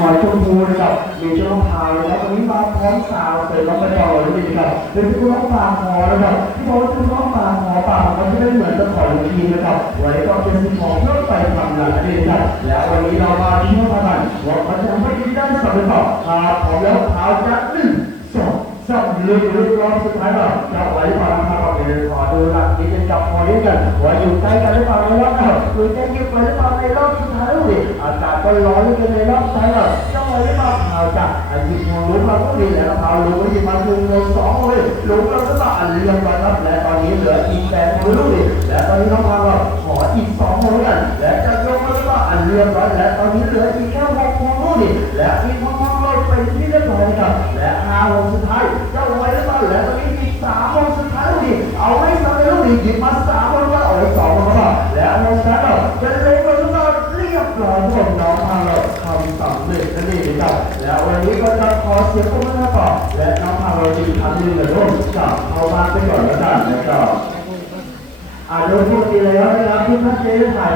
หอยชมพูนะครับมีเจ้ามะพร้วนะครับวันนี้มาพร้อมสาวเสร็จแล้วไปต่อเลยนะครับเป็นพี่น้องปาหอนะครับที่บอกว่าพี่น้องปาหอปากมันจะไม่เหมือนตะขอหรือทีนะครับไว้ก็เป็นสิ่งของเพื่อไปทำงานนั่นเองครับแล้ววันนี้เรามาที่ห้องทำงานว่าเขาจะไม่ได้สำเร็จหรอกครับพร้อมแล้วเท้าจะหนึ่งสองสามลึกลึกรอบสุดท้ายแบบจะไหวพลังพาเราไปเลยขอดูหลักนี้จะจับพอนี้กันไว่าอยู่ใกล้กันหรือเปล่านะครับอยู่ใในรอบสุดท้ายแล้วดิอากาศก็ร้อนกันในรอบสุดท้ายแบบจะไหวหรือเปล่าเท้าจะอายิบมองรู้มาก็ดีแล้วเท้ารู้ว่าหยิบมาหนึ่งสองเลยรู้แล้วก็อันเรียงไปครับและตอนนี้เหลืออีกแปดมือลูกดิและตอนนี้น้องพาก็ขออีกสองมือกันและจะยกแล้วก็อันเรียงร้อยและตอนนี้เหลืออีกแค่หกมือลูกดิและอีกหกมือลดไปที่เรียบร้อยครับและห้าวงสุดท้าย ยบร้อยพวกน้องพาร์ลทำสำเร็จนั่นเองครับแล้ววันนี้ก็จะขอเสียงปรบมือให้ต่อและน้องพาเราจีทำยืนในร่วมกับเข้ามาไปก่อนแล้วกันนะครับอ่าโดยปกติแล้วนะครับที่ท่านจะได้ถ่าย